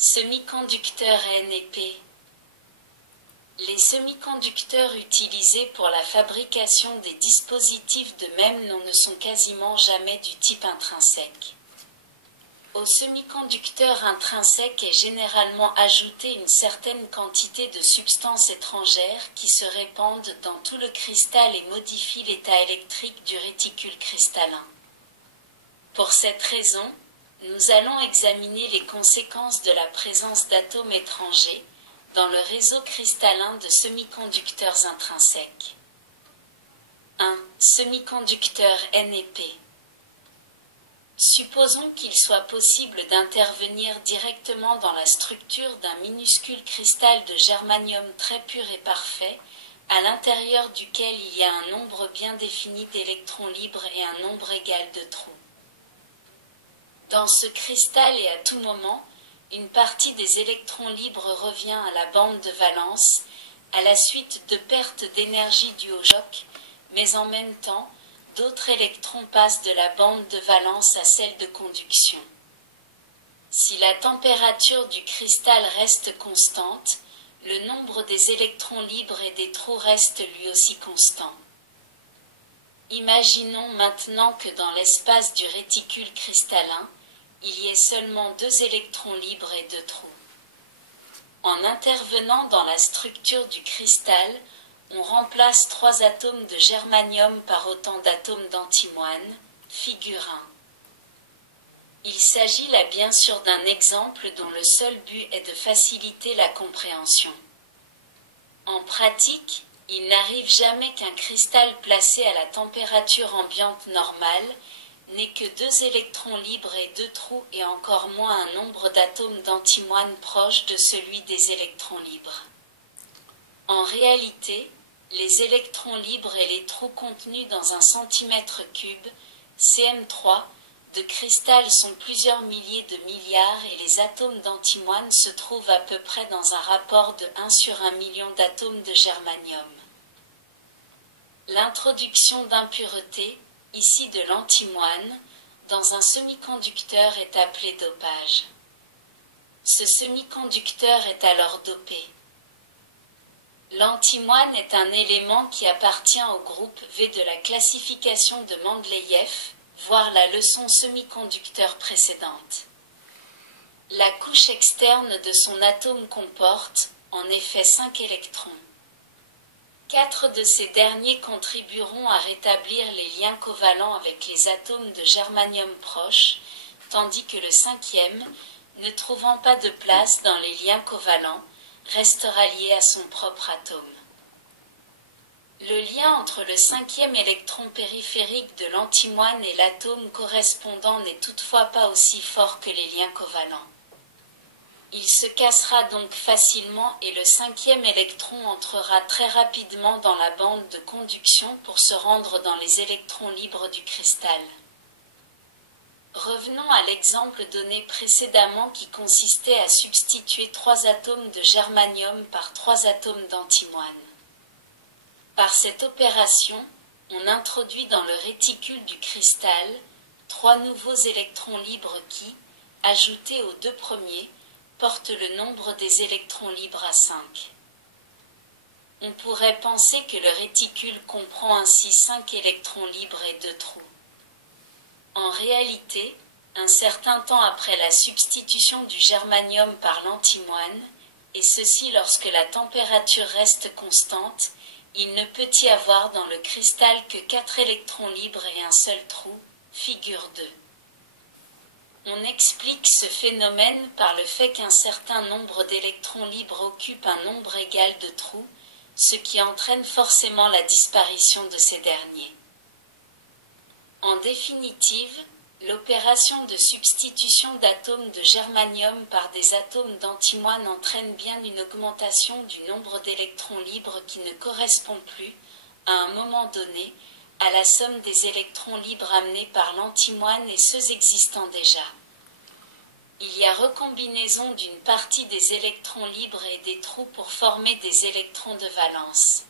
Semi-conducteurs N et P. Les semi-conducteurs utilisés pour la fabrication des dispositifs de même nom ne sont quasiment jamais du type intrinsèque. Aux semi-conducteurs intrinsèques est généralement ajoutée une certaine quantité de substances étrangères qui se répandent dans tout le cristal et modifient l'état électrique du réticule cristallin. Pour cette raison, nous allons examiner les conséquences de la présence d'atomes étrangers dans le réseau cristallin de semi-conducteurs intrinsèques. 1. Semi-conducteurs N et P. Supposons qu'il soit possible d'intervenir directement dans la structure d'un minuscule cristal de germanium très pur et parfait, à l'intérieur duquel il y a un nombre bien défini d'électrons libres et un nombre égal de trous. Dans ce cristal et à tout moment, une partie des électrons libres revient à la bande de valence, à la suite de pertes d'énergie dues au choc, mais en même temps, d'autres électrons passent de la bande de valence à celle de conduction. Si la température du cristal reste constante, le nombre des électrons libres et des trous reste lui aussi constant. Imaginons maintenant que dans l'espace du réticule cristallin, il y ait seulement 2 électrons libres et 2 trous. En intervenant dans la structure du cristal, on remplace 3 atomes de germanium par autant d'atomes d'antimoine, figure 1. Il s'agit là bien sûr d'un exemple dont le seul but est de faciliter la compréhension. En pratique, il n'arrive jamais qu'un cristal placé à la température ambiante normale n'ait que 2 électrons libres et 2 trous et encore moins un nombre d'atomes d'antimoine proche de celui des électrons libres. En réalité, les électrons libres et les trous contenus dans un centimètre cube, cm3, de cristal sont plusieurs milliers de milliards et les atomes d'antimoine se trouvent à peu près dans un rapport de 1 sur 1 million d'atomes de germanium. L'introduction d'impuretés, ici de l'antimoine, dans un semi-conducteur est appelé dopage. Ce semi-conducteur est alors dopé. L'antimoine est un élément qui appartient au groupe V de la classification de Mendeleïev, voir la leçon semi-conducteur précédente. La couche externe de son atome comporte, en effet, 5 électrons. 4 de ces derniers contribueront à rétablir les liens covalents avec les atomes de germanium proches, tandis que le 5e, ne trouvant pas de place dans les liens covalents, restera lié à son propre atome. Le lien entre le 5e électron périphérique de l'antimoine et l'atome correspondant n'est toutefois pas aussi fort que les liens covalents. Il se cassera donc facilement et le 5e électron entrera très rapidement dans la bande de conduction pour se rendre dans les électrons libres du cristal. Revenons à l'exemple donné précédemment qui consistait à substituer 3 atomes de germanium par 3 atomes d'antimoine. Par cette opération, on introduit dans le réticule du cristal 3 nouveaux électrons libres qui, ajoutés aux 2 premiers, portent le nombre des électrons libres à 5. On pourrait penser que le réticule comprend ainsi 5 électrons libres et 2 trous. En réalité, un certain temps après la substitution du germanium par l'antimoine, et ceci lorsque la température reste constante, il ne peut y avoir dans le cristal que 4 électrons libres et un seul trou, figure 2. On explique ce phénomène par le fait qu'un certain nombre d'électrons libres occupe un nombre égal de trous, ce qui entraîne forcément la disparition de ces derniers. En définitive, l'opération de substitution d'atomes de germanium par des atomes d'antimoine entraîne bien une augmentation du nombre d'électrons libres qui ne correspond plus, à un moment donné, à la somme des électrons libres amenés par l'antimoine et ceux existants déjà. Il y a recombinaison d'une partie des électrons libres et des trous pour former des électrons de valence.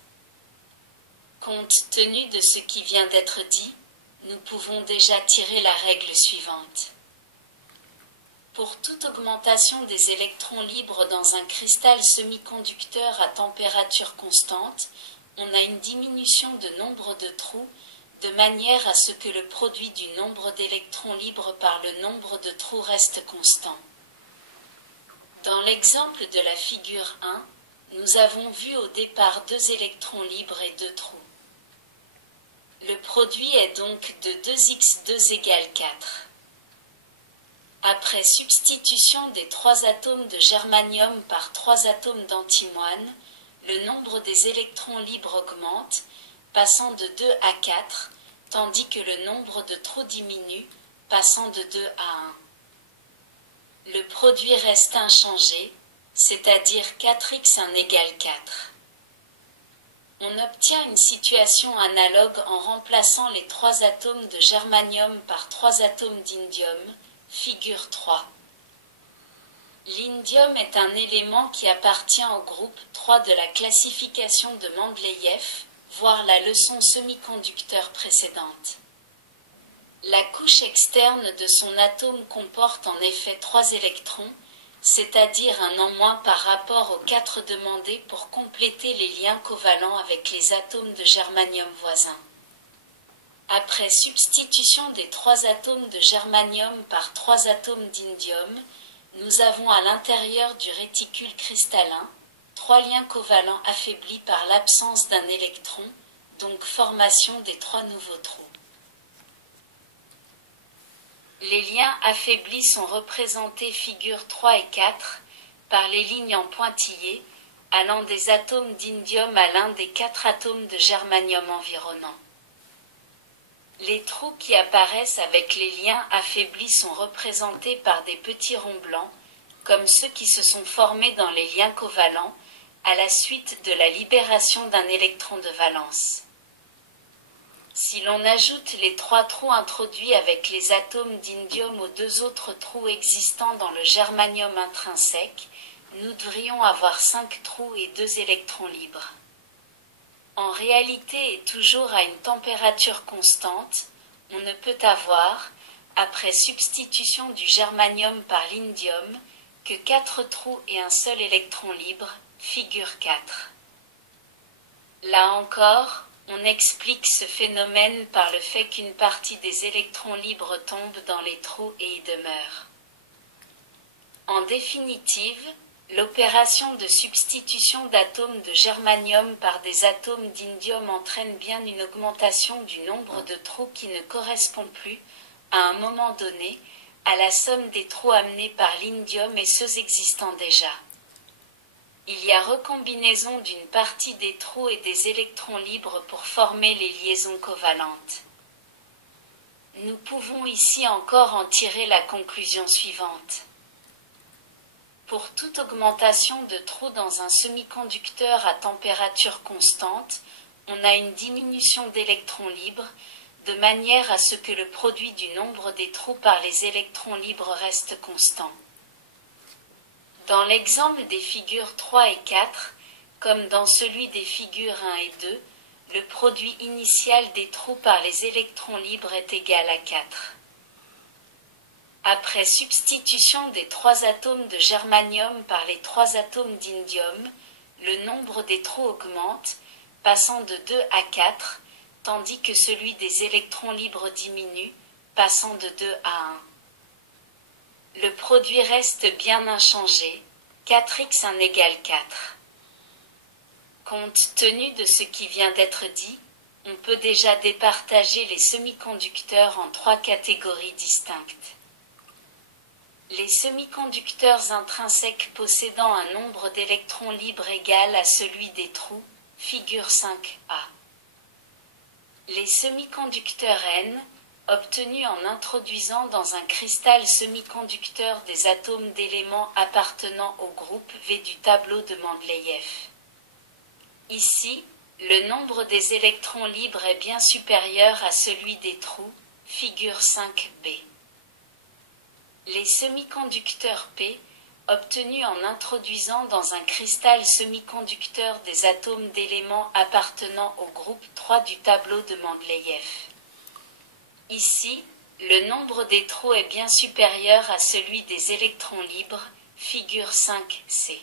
Compte tenu de ce qui vient d'être dit, nous pouvons déjà tirer la règle suivante. Pour toute augmentation des électrons libres dans un cristal semi-conducteur à température constante, on a une diminution de nombre de trous, de manière à ce que le produit du nombre d'électrons libres par le nombre de trous reste constant. Dans l'exemple de la figure 1, nous avons vu au départ 2 électrons libres et 2 trous. Le produit est donc de 2x2 égale 4. Après substitution des 3 atomes de germanium par 3 atomes d'antimoine, le nombre des électrons libres augmente, passant de 2 à 4, tandis que le nombre de trous diminue, passant de 2 à 1. Le produit reste inchangé, c'est-à-dire 4x1 égale 4. On obtient une situation analogue en remplaçant les 3 atomes de germanium par 3 atomes d'indium, figure 3. L'indium est un élément qui appartient au groupe 3 de la classification de Mendeleïev, voir la leçon semi-conducteur précédente. La couche externe de son atome comporte en effet 3 électrons, c'est-à-dire un en moins par rapport aux 4 demandés pour compléter les liens covalents avec les atomes de germanium voisins. Après substitution des 3 atomes de germanium par 3 atomes d'indium, nous avons à l'intérieur du réticule cristallin 3 liens covalents affaiblis par l'absence d'un électron, donc formation des 3 nouveaux trous. Les liens affaiblis sont représentés figures 3 et 4 par les lignes en pointillés allant des atomes d'indium à l'un des 4 atomes de germanium environnants. Les trous qui apparaissent avec les liens affaiblis sont représentés par des petits ronds blancs, comme ceux qui se sont formés dans les liens covalents, à la suite de la libération d'un électron de valence. Si l'on ajoute les 3 trous introduits avec les atomes d'indium aux 2 autres trous existants dans le germanium intrinsèque, nous devrions avoir 5 trous et 2 électrons libres. En réalité et toujours à une température constante, on ne peut avoir, après substitution du germanium par l'indium, que 4 trous et un seul électron libre, figure 4. Là encore, on explique ce phénomène par le fait qu'une partie des électrons libres tombe dans les trous et y demeure. En définitive, l'opération de substitution d'atomes de germanium par des atomes d'indium entraîne bien une augmentation du nombre de trous qui ne correspond plus, à un moment donné, à la somme des trous amenés par l'indium et ceux existant déjà. Il y a recombinaison d'une partie des trous et des électrons libres pour former les liaisons covalentes. Nous pouvons ici encore en tirer la conclusion suivante. Pour toute augmentation de trous dans un semi-conducteur à température constante, on a une diminution d'électrons libres, de manière à ce que le produit du nombre des trous par les électrons libres reste constant. Dans l'exemple des figures 3 et 4, comme dans celui des figures 1 et 2, le produit initial des trous par les électrons libres est égal à 4. Après substitution des 3 atomes de germanium par les 3 atomes d'indium, le nombre des trous augmente, passant de 2 à 4, tandis que celui des électrons libres diminue, passant de 2 à 1. Le produit reste bien inchangé, 4x1 égale 4. Compte tenu de ce qui vient d'être dit, on peut déjà départager les semi-conducteurs en 3 catégories distinctes. Les semi-conducteurs intrinsèques possédant un nombre d'électrons libres égal à celui des trous, figure 5a. Les semi-conducteurs N, obtenus en introduisant dans un cristal semi-conducteur des atomes d'éléments appartenant au groupe V du tableau de Mendeleïev. Ici, le nombre des électrons libres est bien supérieur à celui des trous, figure 5b. Les semi-conducteurs P, obtenus en introduisant dans un cristal semi-conducteur des atomes d'éléments appartenant au groupe 3 du tableau de Mendeleïev. Ici, le nombre des trous est bien supérieur à celui des électrons libres, figure 5c.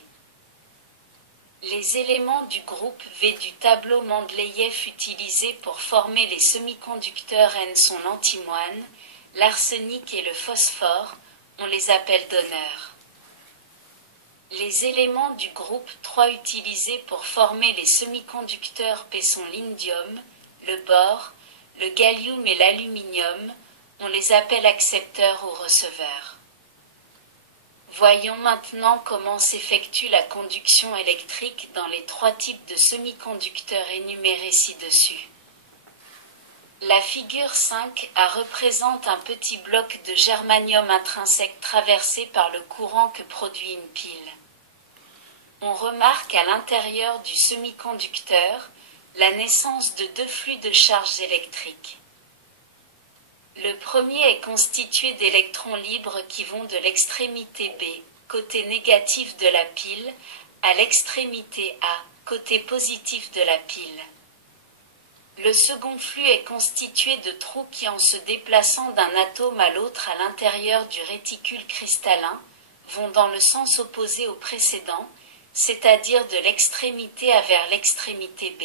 Les éléments du groupe V du tableau Mendeleïev utilisés pour former les semi-conducteurs N sont l'antimoine, l'arsenic et le phosphore, on les appelle donneurs. Les éléments du groupe 3 utilisés pour former les semi-conducteurs P sont l'indium, le bore, le gallium et l'aluminium, on les appelle accepteurs ou receveurs. Voyons maintenant comment s'effectue la conduction électrique dans les trois types de semi-conducteurs énumérés ci-dessus. La figure 5A représente un petit bloc de germanium intrinsèque traversé par le courant que produit une pile. On remarque à l'intérieur du semi-conducteur la naissance de deux flux de charges électriques. Le premier est constitué d'électrons libres qui vont de l'extrémité B, côté négatif de la pile, à l'extrémité A, côté positif de la pile. Le second flux est constitué de trous qui, en se déplaçant d'un atome à l'autre à l'intérieur du réticule cristallin, vont dans le sens opposé au précédent, c'est-à-dire de l'extrémité A vers l'extrémité B.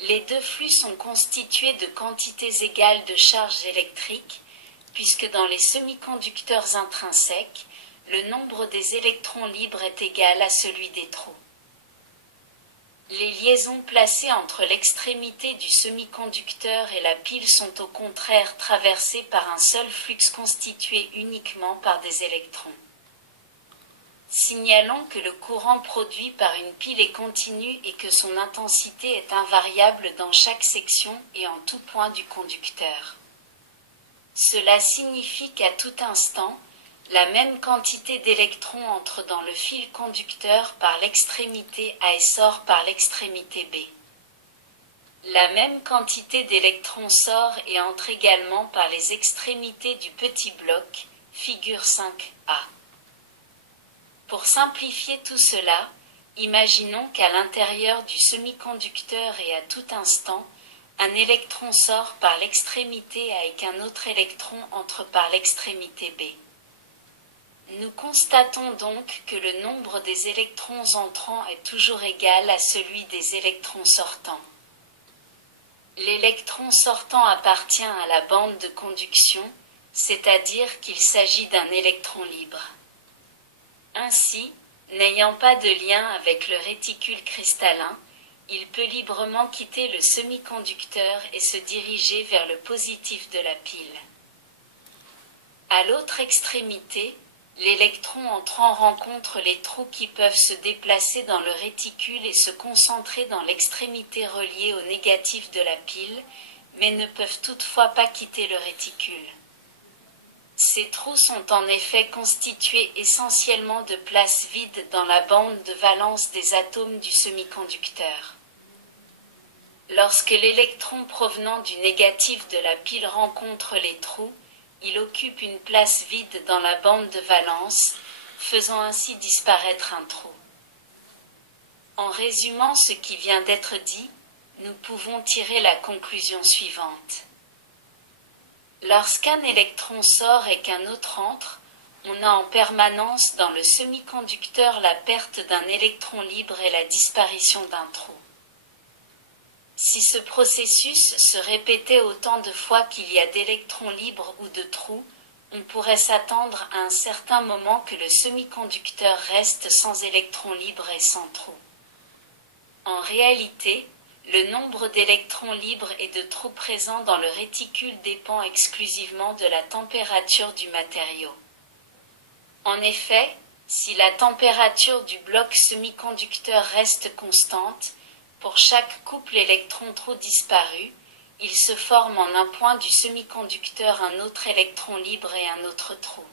Les deux flux sont constitués de quantités égales de charges électriques, puisque dans les semi-conducteurs intrinsèques, le nombre des électrons libres est égal à celui des trous. Les liaisons placées entre l'extrémité du semi-conducteur et la pile sont au contraire traversées par un seul flux constitué uniquement par des électrons. Signalons que le courant produit par une pile est continu et que son intensité est invariable dans chaque section et en tout point du conducteur. Cela signifie qu'à tout instant, la même quantité d'électrons entre dans le fil conducteur par l'extrémité A et sort par l'extrémité B. La même quantité d'électrons sort et entre également par les extrémités du petit bloc, figure 5A. Pour simplifier tout cela, imaginons qu'à l'intérieur du semi-conducteur et à tout instant, un électron sort par l'extrémité A et qu'un autre électron entre par l'extrémité B. Nous constatons donc que le nombre des électrons entrants est toujours égal à celui des électrons sortants. L'électron sortant appartient à la bande de conduction, c'est-à-dire qu'il s'agit d'un électron libre. Ainsi, n'ayant pas de lien avec le réticule cristallin, il peut librement quitter le semi-conducteur et se diriger vers le positif de la pile. À l'autre extrémité, l'électron entrant rencontre les trous qui peuvent se déplacer dans le réticule et se concentrer dans l'extrémité reliée au négatif de la pile, mais ne peuvent toutefois pas quitter le réticule. Ces trous sont en effet constitués essentiellement de places vides dans la bande de valence des atomes du semi-conducteur. Lorsque l'électron provenant du négatif de la pile rencontre les trous, il occupe une place vide dans la bande de valence, faisant ainsi disparaître un trou. En résumant ce qui vient d'être dit, nous pouvons tirer la conclusion suivante. Lorsqu'un électron sort et qu'un autre entre, on a en permanence dans le semi-conducteur la perte d'un électron libre et la disparition d'un trou. Si ce processus se répétait autant de fois qu'il y a d'électrons libres ou de trous, on pourrait s'attendre à un certain moment que le semi-conducteur reste sans électrons libres et sans trous. En réalité, le nombre d'électrons libres et de trous présents dans le réticule dépend exclusivement de la température du matériau. En effet, si la température du bloc semi-conducteur reste constante, pour chaque couple électron-trou disparu, il se forme en un point du semi-conducteur un autre électron libre et un autre trou.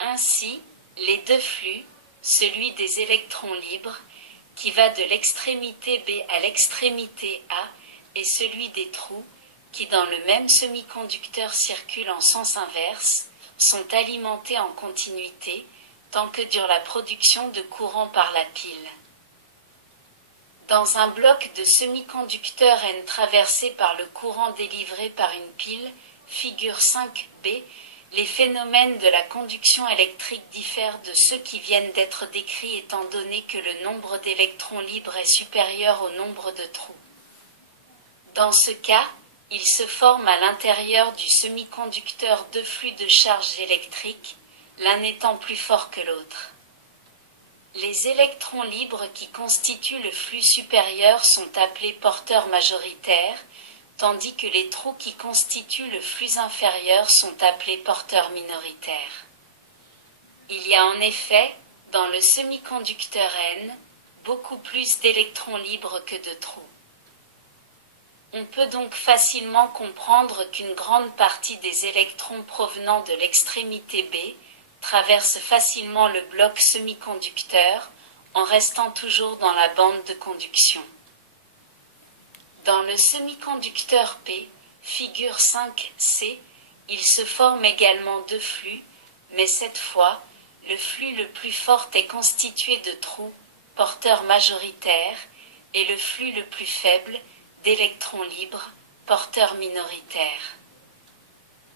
Ainsi, les deux flux, celui des électrons libres, qui va de l'extrémité B à l'extrémité A, et celui des trous, qui dans le même semi-conducteur circulent en sens inverse, sont alimentés en continuité, tant que dure la production de courant par la pile. Dans un bloc de semi-conducteur N traversé par le courant délivré par une pile, figure 5b, les phénomènes de la conduction électrique diffèrent de ceux qui viennent d'être décrits étant donné que le nombre d'électrons libres est supérieur au nombre de trous. Dans ce cas, il se forme à l'intérieur du semi-conducteur deux flux de charge électrique, l'un étant plus fort que l'autre. Les électrons libres qui constituent le flux supérieur sont appelés porteurs majoritaires, tandis que les trous qui constituent le flux inférieur sont appelés porteurs minoritaires. Il y a en effet, dans le semi-conducteur N, beaucoup plus d'électrons libres que de trous. On peut donc facilement comprendre qu'une grande partie des électrons provenant de l'extrémité B traverse facilement le bloc semi-conducteur en restant toujours dans la bande de conduction. Dans le semi-conducteur P, figure 5c, il se forme également deux flux, mais cette fois, le flux le plus fort est constitué de trous, porteurs majoritaires, et le flux le plus faible, d'électrons libres, porteurs minoritaires.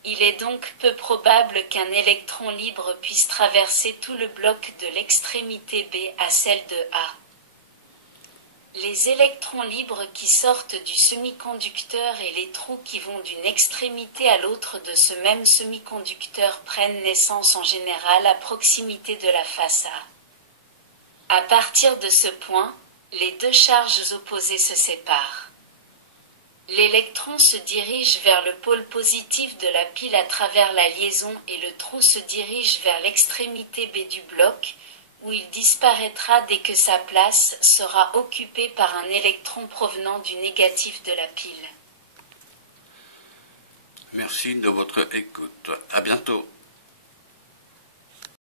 Il est donc peu probable qu'un électron libre puisse traverser tout le bloc de l'extrémité B à celle de A. Les électrons libres qui sortent du semi-conducteur et les trous qui vont d'une extrémité à l'autre de ce même semi-conducteur prennent naissance en général à proximité de la face A. À partir de ce point, les deux charges opposées se séparent. L'électron se dirige vers le pôle positif de la pile à travers la liaison et le trou se dirige vers l'extrémité B du bloc, où il disparaîtra dès que sa place sera occupée par un électron provenant du négatif de la pile. Merci de votre écoute. À bientôt.